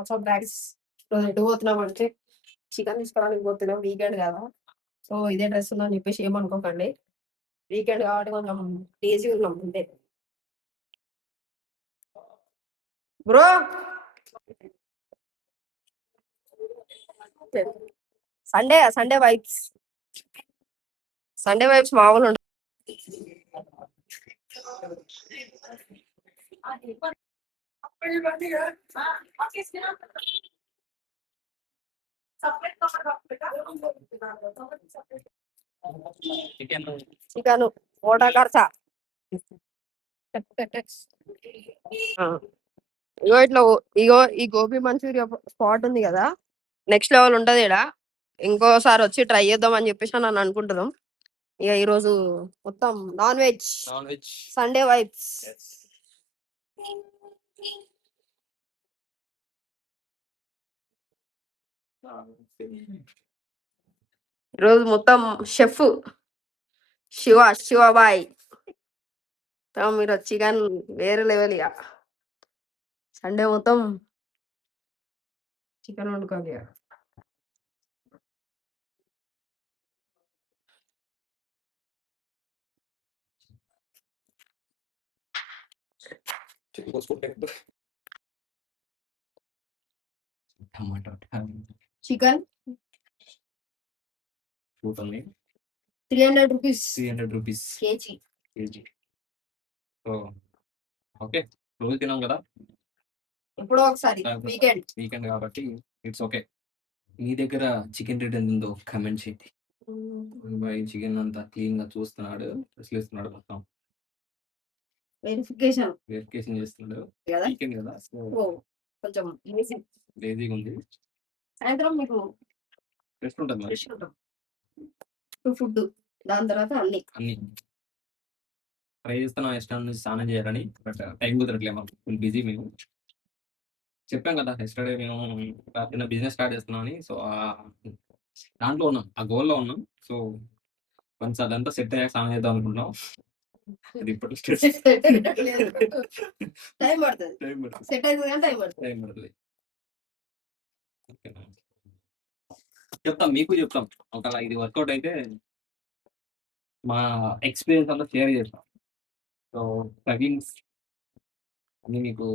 WhatsApp bags ఈరోజు ఎటు పోతున్నామంటే chicken తీసుకోవడానికి పోతున్నాం, వీకెండ్ కదా. సో ఇదే డ్రెస్ ఉందని చెప్పేసి ఏమనుకోకండి, వీకెండ్ కాబట్టి కొంచెం ఈజీ ఉన్నాం అంతే. Bro Sunday Sunday vibes, Sunday vibes మామూలు ఉండదు. చికెన్ ఓటా ఖర్చా ఇగో ఇట్లా ఇగో ఈ గోబీ మంచూరియా స్పాట్ ఉంది కదా, నెక్స్ట్ లెవెల్ ఉంటది ఇక్కడ. ఇంకోసారి వచ్చి ట్రై చేద్దాం అని చెప్పేసి నన్ను అనుకుంటున్నాం. ఇక ఈరోజు మొత్తం నాన్ వెజ్ సండే వైబ్స్. ఈరోజు మొత్తం షెఫ్ శివబాయ్ మీరు చికెన్ వేరే లెవెల్. ఇక సండే మొత్తం చికెన్ వండుకోవాలి. Chicken 300 rupees KG. ఓకే, రోజు తినాం కదా, ఎప్పుడో ఒకసారి వీకెండ్ కాబట్టి ఇట్స్ ఓకే. మీ దగ్గర చికెన్ రేట్ ఎంత ఉందో కమెంట్ చేయండి. చికెన్ అంతా క్లీన్ గా చూస్తున్నాడు, ఇస్తున్నాడు, మొత్తం వెరిఫికేషన్ చేస్తున్నాడు. చికెన్ కదా, కొంచెం లేజీగా ఉంది. సాయంత్రం మీకు రెస్ట్ ఉంటుంది మరి, ఫుడ్ దాని తర్వాత అన్ని ట్రై చేస్తున్నాం ఇష్టం నుంచి స్నానం చేయాలని, బట్ టైం కుదరట్లే, మాకు ఫుల్ బిజీ. మేము చెప్పాం కదా ఎస్టర్డే మేము చిన్న బిజినెస్ స్టార్ట్ చేస్తున్నామని. సో దాంట్లో ఉన్నాం, ఆ గోల్లో ఉన్నాం. సో కొంచెం అదంతా సెట్ అయ్యాక స్నానం చేద్దాం అనుకుంటున్నాం. అది ఇప్పుడు టైం పడుతుంది. చెప్తాం, మీకు చెప్తాం. ఒకవేళ ఇది వర్కౌట్ అయితే మా ఎక్స్పీరియన్స్ అంతా షేర్ చేస్తాం. సో కవిన్స్ అని మీకు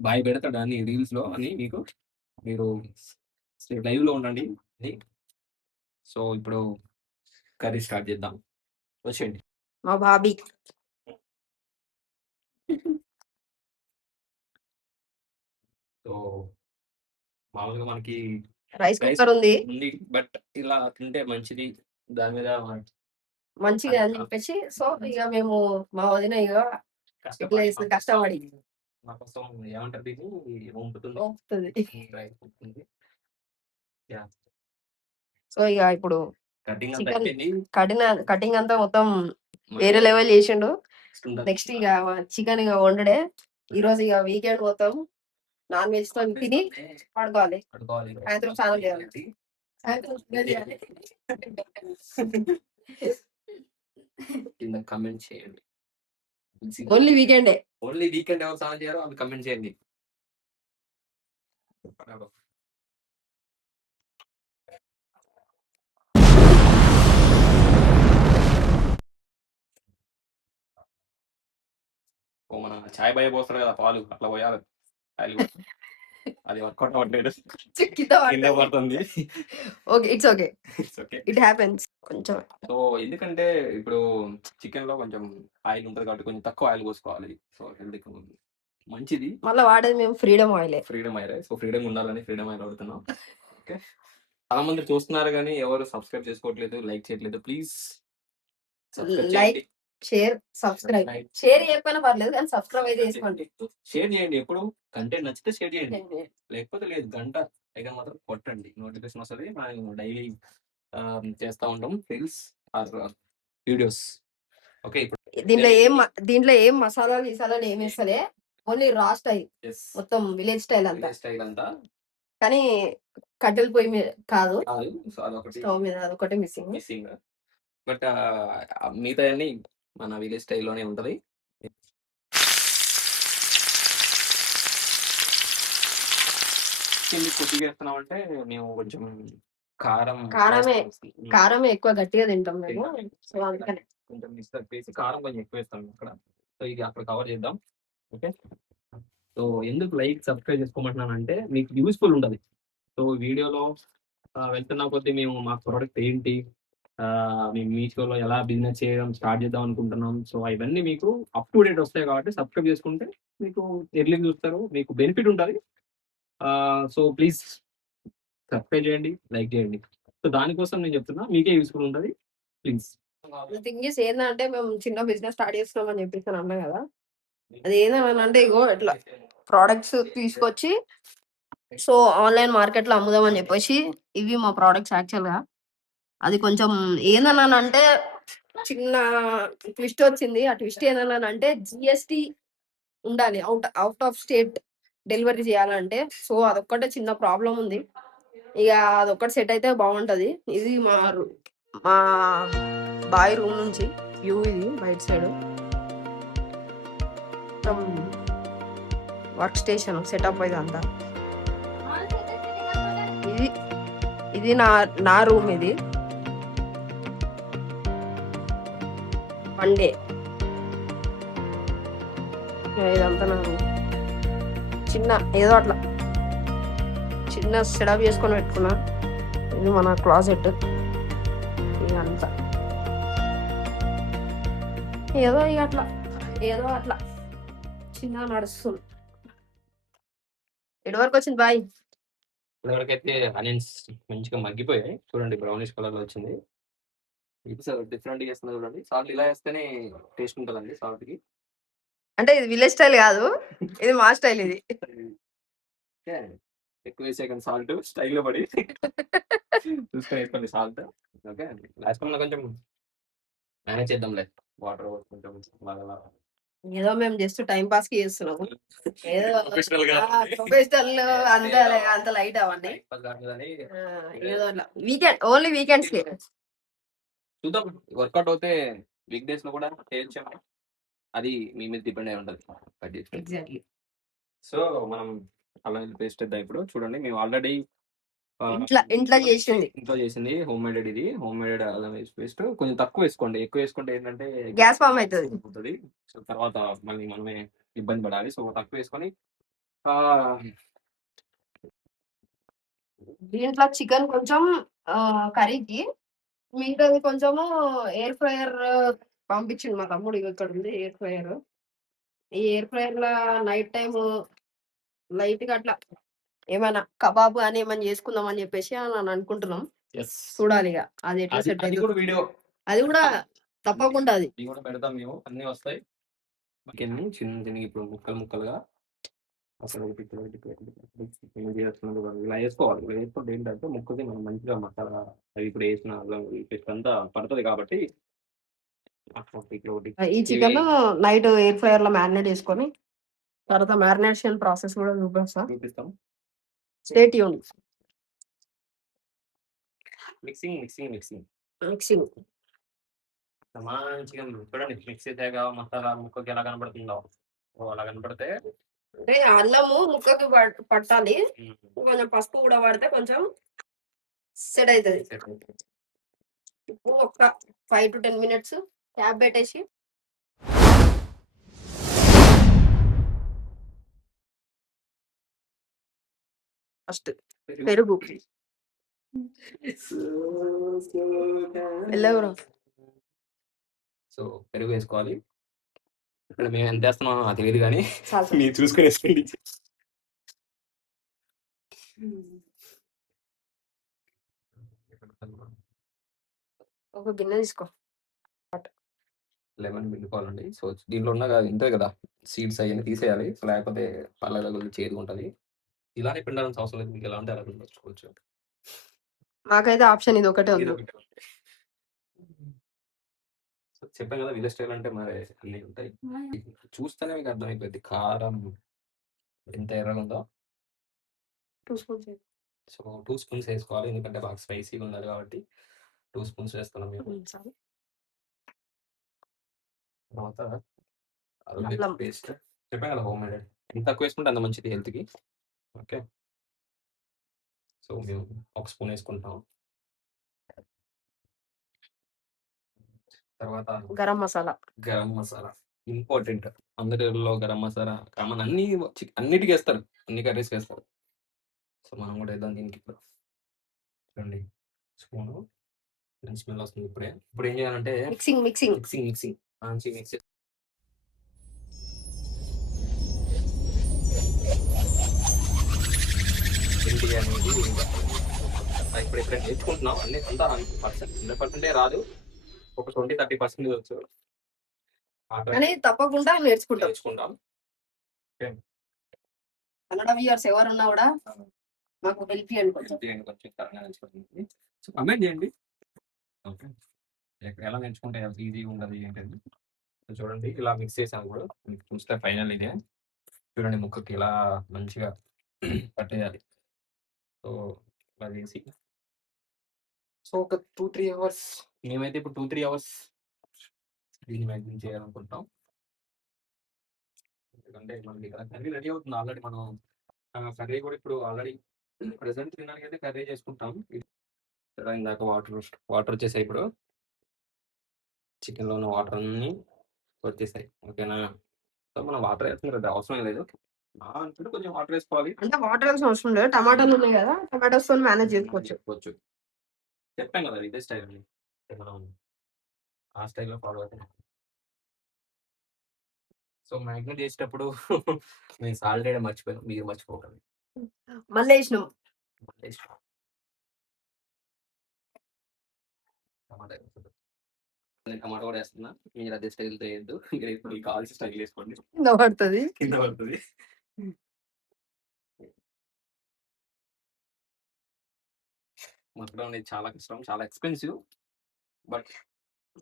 బాయ్ పెడతాడు అని రీల్స్ లో అని మీకు, మీరు లైవ్ లో ఉండండి. సో ఇప్పుడు కర్రీ స్టార్ట్ చేద్దాం, వచ్చేయండి. మా బాబీ సో మామూలుగా మనకి రైస్ కుక్కర్ ఉంది, బట్ ఇలా తింటే మంచిది, దాని మీద మంచిగా అని చెప్పేసి. సో ఇక మేము మా వదిన ఇక కష్టపడి మా కోసం ఏమంటారు సో ఇక ఇప్పుడు కటింగ్ అంతా మొత్తం వేరే లెవెల్ చేసిండు. నెక్స్ట్ ఇక చికెన్ ఇక వండడే. ఈరోజు ఇక వీకెండ్ మొత్తం నాన్ వెజ్ తో తిని పడుకోవాలి. సాయంత్రం స్నానం చేయాలి. కమెంట్ చేయండి. ఓన్లీ వీకెండ్ ఎవరు స్నానం చేయాలో అది కమెంట్ చేయండి. మన చాయ్ బాయ్ పోస్తారు కదా పాలు, అట్లా పోయాలి. అది వర్కౌట్ అవ్వట్లేదు, పడుతుంది. ఇట్స్ ఓకే, ఇట్ హ్యాపెన్స్ కొంచెం. సో ఎందుకంటే ఇప్పుడు చికెన్ లో కొంచెం ఆయిల్ ఉంటుంది కాబట్టి కొంచెం తక్కువ ఆయిల్ పోసుకోవాలి. సో హెల్త్ మంచిది. మళ్ళీ వాడేది మేము ఫ్రీడమ్ ఆయిల్. సో ఫ్రీడమ్ ఉండాలని ఫ్రీడమ్ ఆయిల్ వాడుతున్నాం. ఓకే, చాలా మంది చూస్తున్నారు కానీ ఎవరు సబ్స్క్రైబ్ చేసుకోవట్లేదు, లైక్ చేయట్లేదు. Please like, share, subscribe. Share చేయకపోయినా పర్లేదు కానీ సబ్స్క్రైబ్ అయితే చేసుకోండి. షేర్ చేయండి, ఎప్పుడు కంటెంట్ నచ్చితే షేర్ చేయండి, లేకపోతే లేదు. గంట ఐకన్ మాత్రం కొట్టండి, నోటిఫికేషన్ వస్తుంది. మనం డైలీ చేస్తా ఉంటాం రీల్స్ ఆర్ వీడియోస్. ఓకే, దీంట్లో ఏం మసాలాలు గీసాలని ఏమి వేస్తలే, ఓన్లీ రా స్టైల్, మొత్తం విలేజ్ స్టైల్ అంతా. కానీ కట్టెల పొయ్యి మీద కాదు, స్టవ్ మీద, అదొకటి మిస్సింగ్. బట్ మిగతా అన్ని మన విలేజ్ స్టైల్లోనే ఉంటది. టేస్ట్ ఎందుకు కొద్దిగా వేస్తున్నామంటే మేము కొంచెం కారం కారమే వేస్తాం. కారమే ఎక్కువ గట్టిగా తింటాం మేము. సో, తింటాం. అందుకనే. కొంచెం మిక్స్ తప్పేసి కారం కొంచెం ఎక్కువ వేస్తాం ఇక్కడ. సో, ఇది అక్కడ కవర్ చేద్దాం. ఓకే. సో, ఎందుకు లైక్, సబ్స్క్రైబ్ చేసుకోమంటున్నానంటే మీకు యూజ్‌ఫుల్ ఉంటది. సో, వీడియోలో వెళ్తున్న కొద్దీ మేము మా ప్రొడక్ట్ ఏంటి, మేము మీషోలో ఎలా బిజినెస్ చేయడం స్టార్ట్ చేద్దాం అనుకుంటున్నాం. సో, ఇవన్నీ మీకు అప్ టు డేట్ వస్తాయి కాబట్టి సబ్స్క్రైబ్ చేసుకుంటే మీకు ఎర్లీగా చూస్తారు. మీకు బెనిఫిట్ ఉంటది. సో, ప్లీజ్ సబ్స్క్రైబ్ చేయండి, లైక్ చేయండి. సో, దానికోసం నేను చెప్తున్నా. మీకే యూజ్‌ఫుల్ ఉంటది. ప్లీజ్. ది థింగ్ ఈస్ ఏందంటే మేము చిన్న బిజినెస్ స్టార్ట్ చేస్తున్నాం అని చెప్పేసి అని అన్నా కదా! అది ఏందనంటే ఇగో ఇట్లా ప్రొడక్ట్స్ తీసుకొచ్చి సో, ఆన్‌లైన్ మార్కెట్‌లో అమ్ముదామని చెప్పేసి ఇవి మా ప్రొడక్ట్స్ యాక్చువల్‌గా. అది కొంచెం ఏందన్నానంటే చిన్న ట్విస్ట్ వచ్చింది. ఆ ట్విస్ట్ ఏందన్నానంటే జీఎస్టీ ఉండాలి. ఔట్ ఆఫ్ స్టేట్ డెలివరీ చేయాలంటే. సో, అదొక్కటే చిన్న ప్రాబ్లమ్ ఉంది. ఇగ అదొక్కటి సెట్ అయితే బాగుంటది. ఇది మా బాయ్ రూమ్ నుంచి వ్యూ ఇది బయట సైడ్. మొత్తం వర్క్ స్టేషన్ సెటప్ ఇదంతా. ఇది ఇది నా రూమ్ ఇది. One day. ఇదంతా నా రూమ్. చిన్న ఏదో అట్లా చిన్న సెటప్ చేసుకొని పెట్టుకున్నా. ఇది మన క్లాజెట్. ఇదంతా ఏదో ఇక అట్లా చిన్న నడుస్తుంది. ఎటు వరకు వచ్చింది బాయ్? ఇప్పటివరకైతే ఆనియన్స్ మంచిగా మగ్గిపోయాయి. చూడండి బ్రౌనిష్ కలర్‌లో వచ్చింది. ఇది డిఫరెంట్‌గా చేస్తున్నా చూడండి. సాల్ట్ ఇలా వేస్తేనే టేస్ట్ ఉంటదండి సాల్ట్‌కి. అంటే ఇది విలేజ్ స్టైల్ కాదు. ఇది మా స్టైల్ ఇది. ఓకే. ఎక్కువ వేసేయకండి సాల్ట్ స్టైల్‌లో పడి. చూసుకొని వేసుకోండి సాల్ట్. ఓకే. లాస్ట్ టైమ్‌లో కొంచెం మేనేజ్ చేద్దాంలే. వాటర్ కొంచెం బాగా ఏదో మేము జస్ట్ టైం పాస్‌కి చేస్తున్నాము. ఏదో ప్రొఫెషనల్ గా ప్రొఫెషనల్ అంత లైట్ అవన్నీ. టైం పాస్ కావట్లేదని ఏదో అట్లా ఓన్లీ వీకెండ్స్‌కి. చూద్దాం. వర్కౌట్ అవుతే వీక్ డేస్‌లో కూడా చేయొచ్చేమో. అది మీ మీద డిపెండ్ అయి ఉంటది. కట్ చేసి. ఎగ్జాక్ట్‌లీ. సో, మనం అల్లం వెల్లుల్లి పేస్ట్ ఏద్దాం ఇప్పుడు. చూడండి మేము ఆల్రెడీ ఇంట్లో చేసింది. ఇంట్లో చేసింది హోమ్ మేడెడ్ ఇది. హోమ్ మేడెడ్ అల్లం వెల్లుల్లి పేస్ట్ కొంచెం తక్కువ వేసుకోండి. ఎక్కువ వేసుకుంటే ఏంటంటే గ్యాస్ ఫార్మ్ అయితది. అవుతది. సో, తర్వాత మళ్ళీ మనమే ఇబ్బంది పడాలి. సో, తక్కువ వేసుకొని ఆహ్, దీంట్లో చికెన్ కొంచెం కర్రీకి, మిగతాది కొంచెము ఎయిర్ ఫ్రైయర్ పంపించిండు మా తమ్ముడు. ఇగో ఇక్కడ ఉంది ఎయిర్ ఫ్రైయర్. ఈ ఎయిర్ ఫ్రైయర్‌ల నైట్ టైము లైట్‌గా అట్లా ఏమైనా కబాబ్ అని ఏమైనా చేసుకుందాం అని చెప్పేసి అని అనుకుంటున్నాం. యెస్. చూడాలిగ. అది ఎట్లా అది సెట్ అది అయితదో. కూడా వీడియో అది కూడా తప్పకుండా అది. అది కూడా పెడతాం మేము. అన్నీ వస్తాయి. చికెన్‌ని చిన్నగా ఇప్పుడు ముక్కలు ముక్కలుగా అసలు ఏం చేస్తున్నాడు వాడు ఇలా వేసుకోవాలి. ఇలా వేసుకుంటే ఏంటంటే ముక్కకి మనం మంచిగా మసాలా అవి ఇప్పుడు వేసిన అల్లం వెల్లుల్లి పేస్ట్ అంతా పడతది కాబట్టి ఒకటి ఈ చికెన్ నైట్ ఎయిర్ ఫ్రైయర్‌లో మ్యారినేట్ చేసుకొని తర్వాత మ్యారినేషన్ ప్రాసెస్ కూడా చూపిస్తా. చూపిస్తాం. Stay tuned. Mixing, mixing, mixing. Mixing. మంచిగా చూడండి మిక్స్ చేసాక మసాలా ముక్కకి ఎలా కనపడుతుందో. ఓ అలా కనపడితే అంటే అల్లము ముక్కకి పట్టాలి. హ్మ్. కొంచెం పసుపు కూడా పడితే కొంచెం సెట్ అయితది. సెట్ అవుతుంది. ఇప్పుడు ఒక 5-10 మినిట్స్ క్యాప్ పెట్టేసి ఫస్ట్ పెరుగు. మెల్లగా బ్రో. సో, పెరుగు వేసుకోవాలి. ఇక్కడ మేము ఎంత వేస్తున్నామో నాకు తెలీదు గానీ చాలు చాలు. మీరు చూసుకొని వేసుకోండి. ఒక గిన్నె తీసుకో. లెమన్ పిండుకోవాలండి. సో, దీంట్లో ఉన్న ఉంటది కదా! సీడ్స్ అయన్నీ తీసేయాలి. సో, లేకపోతే పళ్ళ తగులుతుంది చేదుగుంటది. ఇలానే పిండాల్సిన అవసరం లేదు. మీకు ఎలా ఉంటే అలా పిండేసుకోవచ్చు. మాకైతే ఆప్షన్ ఇది ఒకటే ఉంది. ఇదొకటే ఉంది. సో, చెప్పాను కదా! విలేజ్ స్టైల్ అంటే మరి అన్నీ ఉంటాయి. చూస్తేనే మీకు అర్థమైపోద్ది. కారం ఎంత ఎర్రగుందో. 2 స్పూన్స్. సో, 2 స్పూన్స్ ఏసుకోవాలి. ఎందుకంటే బాగా స్పైసీగా ఉండాలి కాబట్టి 2 స్పూన్స్ వేస్తున్నాం మేము. చాలు. తర్వాత అల్లం అల్లం. వెల్లుల్లి పేస్ట్. చెప్పాను కదా! Home made. ఎంత తక్కువ వేసుకుంటే అంత మంచిది హెల్త్‌కి. ఓకే. సో మేము ఒక స్పూన్ వేసుకుంటాం. తర్వాత గరం మసాలా. గరం మసాలా ఇంపార్టెంట్. అందరిలో గరం మసాలా కామన్. అన్ని అన్నిటికి వేస్తారు, అన్ని కర్రీస్కి వేస్తారు. సో మనం కూడా వేద్దాం దీనికి ఇప్పుడు. చూడండి స్పూను మంచి స్మెల్ వస్తుంది ఇప్పుడే. ఇప్పుడు ఏం చేయాలంటే మిక్సింగ్ మిక్సింగ్ మిక్సింగ్ మిక్సింగ్ మంచి మిక్స్ ఏంటి అనేది ఇప్పుడు ఎప్పుడైనా నేర్చుకుంటున్నాం అన్ని అంతా 100% రాదు. ఒక 20-30% వచ్చు. కానీ తప్పకుండా నేర్చుకుంటాం. నేర్చుకుంటాం. కన్నడ వ్యూవర్స్ ఎవరున్నా కూడా మాకు హెల్ప్ చేయండి కొంచెం. కొంచెం త్వరగా నేర్చుకోండి. సో కమెంట్ చేయండి. ఓకే, ఎలా నేర్చుకుంటే ఈజీగా ఉండదు ఏంటంటే. సో చూడండి ఇలా మిక్స్ చేసాను కూడా. మీకు చూస్తే ఫైనల్ ఇదే. చూడండి ముక్కకి ఇలా మంచిగా పట్టేయాలి. సో ఇలా చేసి సో ఒక 2-3 అవర్స్, మేమైతే ఇప్పుడు 2-3 అవర్స్ దీన్ని మ్యాగ్నెట్ చేయాలనుకుంటాం. ఎందుకంటే మనకి ఇక్కడ కర్రీ రెడీ అవుతుంది ఆల్రెడీ. మనం కర్రీ కూడా ఇప్పుడు ఆల్రెడీ ప్రెసెంట్ తినడానికి అయితే కర్రీ చేసుకుంటాం. ఇందాక వాటర్ వచ్చేసాయి. ఇప్పుడు చికెన్లో ఉన్న వాటర్ అన్నీ వచ్చేసాయి. ఓకేనా? సో మనం వాటర్ వేస్తున్నారు, అవసరం లేదు. అంటే కొంచెం వాటర్ వేసుకోవాలి. అంటే వాటర్ వేయాల్సిన అవసరం లేదు, టమాటాలు ఉన్నాయి కదా, టమాటోస్ తో మేనేజ్ చేసుకోవచ్చు. చెప్పాను కదా ఇదే స్టైల్ అని. మనం ఆ స్టైల్లో ఫాలో అవుతున్నాం. సో మ్యాగ్నెట్ చేసేటప్పుడు నేను సాల్ట్ వేయడం మర్చిపోయాను, మీరు మర్చిపోకండి. మళ్ళీ వేసినాం. టమాటా నేను టమాటా కూడా వేస్తున్నా. మీరు అదే స్టైల్తో వేయద్దు. మీరు మీకు కావాల్సిన స్టైల్ వేసుకోండి. కింద పడుతుంది. కింద పడుతుంది. మొత్తం అనేది చాలా కష్టం, చాలా ఎక్స్పెన్సివ్. బట్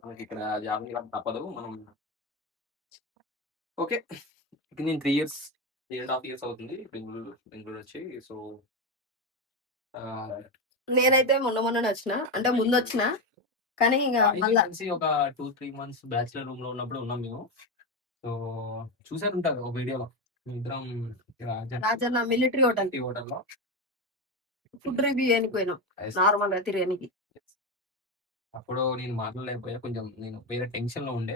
మనకి ఇక్కడ జాబ్ తప్పదు. మనం ఓకే. నేను 3 ఇయర్స్ 3.5 ఇయర్స్ అవుతుంది బెంగళూరు వచ్చి. సో నేనైతే మొన్ననే వచ్చిన, అంటే ముందు వచ్చిన, కానీ ఇంకా మళ్ళా ఒక 2-3 మంత్స్ బ్యాచిలర్ రూమ్ లో ఉన్నప్పుడు ఉన్నాం మేము. సో చూసారు ఉంటారు ఒక వీడియోలో ఇద్దరం రాజన్న మిలిటరీ హోటల్లో ఫుడ్ రివ్యూ చేయడానికి పోయినాం, నార్మల్ గా తిరగడానికి. అప్పుడు నేను మాట్లాడలేకపోయా, కొంచెం నేను వేరే టెన్షన్ లో ఉండే.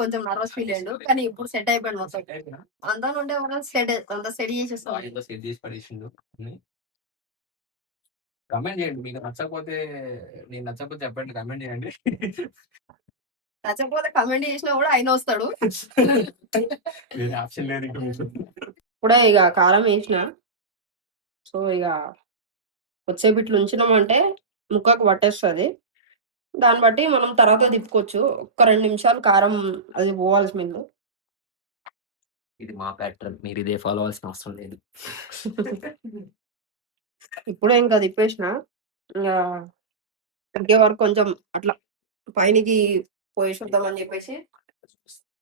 కొంచెం నర్వస్ ఫీల్ అయ్యాడు, కానీ ఇప్పుడు సెట్ అయిపోయాడు మొత్తం. అంతా ఉండే అంతా సెట్ చేసేస్తాం. సెట్ చేసి పడేసిండు. కమెంట్ చేయండి, మీకు నచ్చకపోతే. నేను నచ్చకపోతే చెప్పండి, కమెంట్ చేయండి. నచ్చకపోతే కమెంట్ చేసినా కూడా ఆయన వస్తాడు. వేరే ఆప్షన్ లేదు ఇంకా మీకు. ఇప్పుడే ఇక కారం వేసిన, సో ఇక వచ్చేపిట్లు ఉంచినామంటే ముక్కకు పట్టేస్తుంది. దాన్ని బట్టి మనం తర్వాత తిప్పుకోవచ్చు. ఒక్క 2 నిమిషాలు కారం అది పోవాలి స్మెల్. ఇది మా ప్యాటర్న్, మీరు ఇదే ఫాలో అవ్వాల్సిన అవసరం లేదు. ఇప్పుడే ఇంకా తిప్పేసిన, ఇంకా ఇంకే వరకు కొంచెం అట్లా పైనకి పోయేసేద్దామని చెప్పేసి,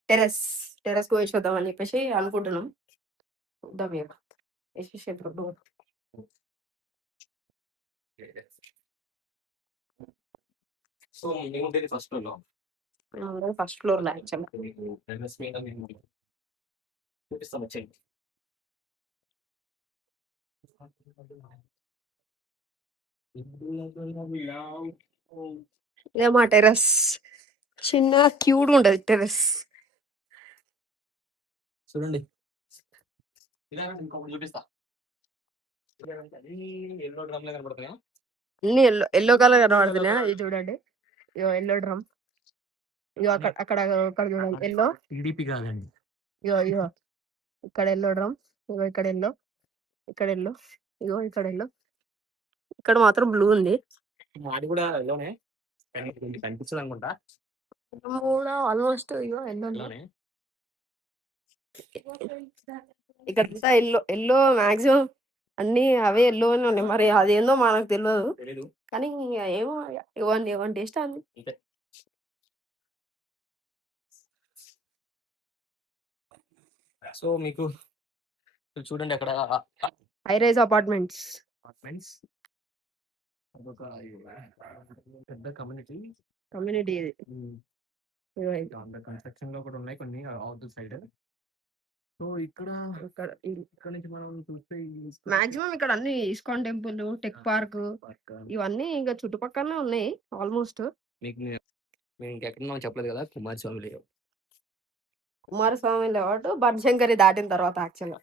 టెర్రస్ పోయేసేద్దామని చెప్పేసి అనుకుంటున్నాం. చూద్దాం ఇక వేసేసేప్పుడు. సో మేము ఉండేది ఫస్ట్ ఫ్లోర్లో. ఫస్ట్ ఫ్లోర్ లో యాక్చువల్గా మీకు టెర్రస్ మీద మేము చూపిస్తాం, వచ్చేయండి. ఇదే మా టెర్రస్. చిన్న క్యూట్ ఉంటది టెర్రస్. చూడండి ఇంకొకటి చూపిస్తా. ఎల్లో డ్రమ్ లో కనబడుతున్నాయా? అన్ని ఎల్లో కలర్ కనబడుతున్నాయా? ఇది చూడండి, ఇగో ఎల్లో డ్రమ్. ఇగో అక్కడ చూడండి ఎల్లో. టీడీపీ కాదండి. ఇగో ఇక్కడ ఎల్లో డ్రమ్. ఇగో ఇక్కడ ఎల్లో, ఇక్కడ ఎల్లో, ఇగో ఇక్కడ ఎల్లో, ఇక్కడ మాత్రం బ్లూ ఉంది. మాది కూడా ఎల్లోనే, కానీ కనిపించదు అనుకుంటా. కూడా ఆల్మోస్ట్ ఇగో ఎల్లోనే. ఇక్కడ ఎల్లో మాక్సిమం అన్ని అవే ఎల్లోనే ఉన్నాయి. మరి అదేందో మనకు తెలియదు, కానీ ఏమో ఇవ్వండి టేస్ట్ అంది. సో మీకు చూడండి అక్కడ హై రైజ్ అపార్ట్మెంట్స్. అదొక పెద్ద కమ్యూనిటీ ఇది కన్స్ట్రక్షన్ లో కూడా ఉన్నాయి కొన్ని అవుట్ సైడ్. సో ఇక్కడ ఇక్కడ ఇక్కడ నుంచి మనం చూస్తే మాక్సిమం ఇక్కడ అన్ని ఇస్కాన్ టెంపుల్, టెక్ పార్క్ ఇవన్నీ ఇంకా చుట్టుపక్కలనే ఉన్నాయి ఆల్మోస్ట్. మీకు మేము ఇంకెక్కడున్నామో చెప్పలేదు కదా, కుమారస్వామి లేవు. కుమారస్వామి లేఅవుట్ బనశంకరి దాటిన తర్వాత యాక్చువల్‌గా.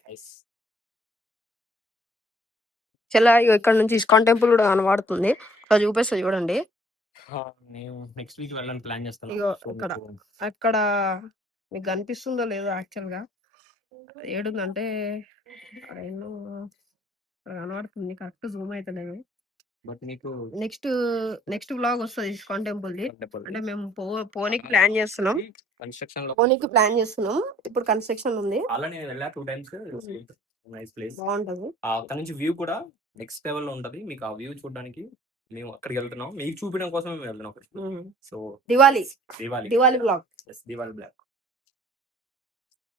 ఇక్కడ నుంచి ఇస్కాన్ టెంపుల్ కూడా కనబడుతుంది. ఇక్కడ చూపిస్తా చూడండి. నేను నెక్స్ట్ వీక్ వెళ్ళాలని ప్లాన్ చేస్తాను. ఇగో ఇక్కడ అక్కడ మీకు కనిపిస్తుందో లేదో యాక్చువల్‌గా ఏడుందంటే అదేందో ఇక్కడ కనబడుతుంది. కరెక్ట్ జూమ్ అయితలేదు. బట్ మీకు నెక్స్ట్ వ్లాగ్ వస్తది ఇస్కాన్ టెంపుల్‌ది. టెంపుల్ అంటే మేము పోనీకి ప్లాన్ చేస్తున్నాం. కన్‌స్ట్రక్షన్‌లో ఇప్పుడు కన్‌స్ట్రక్షన్ ఉంది. ఆల్రెడీ నేను వెళ్ళా 2 టైమ్స్. Nice place. బాగుంటది. అక్కడ నుంచి వ్యూ కూడా నెక్స్ట్ లెవెల్‌లో ఉంటది. మీకు ఆ వ్యూ చూడడానికి మేము అక్కడికి వెళ్తున్నాం. మీకు చూపించడం కోసమే మేము వెళ్తున్నాం అక్కడికి. So Diwali Diwali vlog. Diwali block.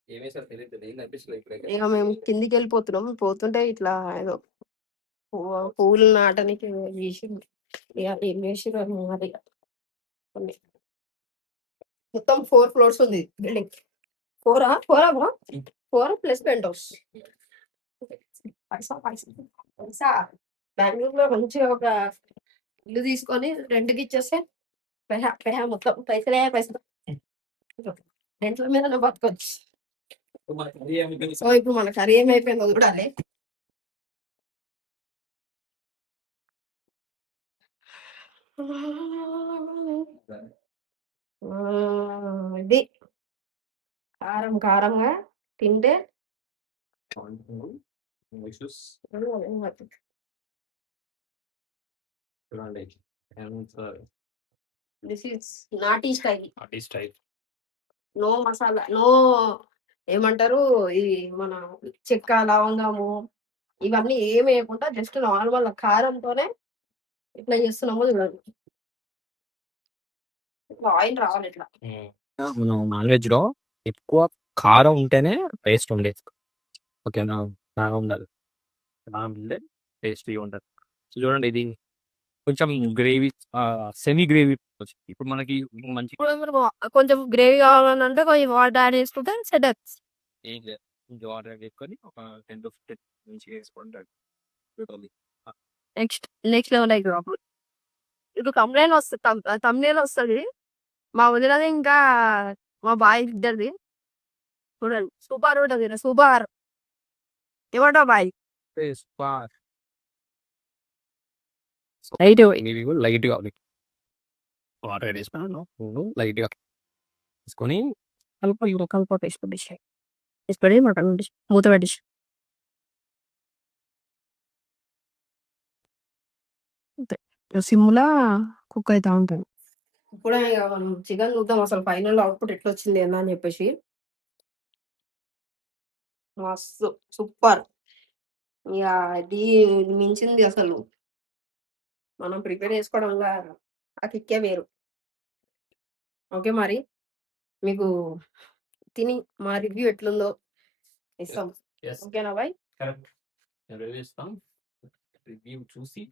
ఏమేసారు తెలియదు. ఏం కనిపిస్తలేదు ఇక్కడైతే. ఇక మేము కిందికి వెళ్ళిపోతున్నాం. పోతుంటే ఇట్లా ఏదో పువ్వులు నాటనికి చేసిండ్రు. ఇక ఏం చేసిర్రు ఏమో మరి. కొన్ని మొత్తం 4 ఫ్లోర్స్ ఉంది building. 4 bro? 4 plus penthouse. పైసా బెంగళూరులో మంచిగా ఒక ఇల్లు తీసుకొని రెంట్‌కి ఇచ్చేస్తే మొత్తం పైసలే పైసలు. రెంట్ల మీదనే బతకొచ్చు. సో ఇప్పుడు మన కర్రీ ఏమైపోయిందో చూడాలి. ఇది కారంగా తింటే this is naati style. No masala, no ఏమంటారు ఈ మన చెక్క, లవంగము ఇవన్నీ ఏమి వేయకుండా జస్ట్ నార్మల్ కారంతోనే ఇట్లా చేస్తున్నామో చూడండి. ఇట్లా ఆయిల్ రావాలి ఇట్లా. మనం నాన్ వెజ్ లో ఎక్కువ కారం ఉంటేనే టేస్ట్ ఉండేది. ఓకేనా, కారం ఉండాలి. కారం ఉంటే టేస్టీగా ఉంటుంది. సో చూడండి, ఇది కొంచెం గ్రేవీ, సెమీ గ్రేవీ. ఇప్పుడు మనకి మంచి కొంచెం గ్రేవీ కావాలంటే కొంచెం వాటర్ యాడ్ చేసుకుంటే సెట్. ఏం లేదు, కొంచెం వాటర్ వేసుకొని ఒక 10 to 15 నుంచి వేసుకుంటాడు. నెక్స్ట్ లెవెల్ అయిపోయి ఇప్పుడు తమ్నేల్ వస్తుంది. మా వదినది ఇంకా మా బాయ్ ఇద్దరిది చూడండి. సూపర్ ఉంటుంది. సూపర్ ఏమంటావు బాయ్? లైట్ గా వాటర్ వేసుకున్నాను. లైట్ గా వేసుకొని కలుపు వేసుకొని మూత పెట్టేసి సిమ్లా కుక్ అవుతా ఉంటుంది. ఇప్పుడే ఇక మనం చికెన్ చూద్దాం అసలు ఫైనల్ అవుట్పుట్ ఎట్లా వచ్చింది ఎలా అని చెప్పేసి. మస్తు సూపర్. ఇక ఇది మించింది అసలు మనం ప్రిపేర్ చేసుకోవడంలో ఆ కిక్కే వేరు. ఓకే, మరి మీకు తిని మా రివ్యూ ఎట్లుందో ఇస్తాం. ఓకేనా బాయ్? కరెక్ట్ రివ్యూ ఇస్తాం. రివ్యూ చూసి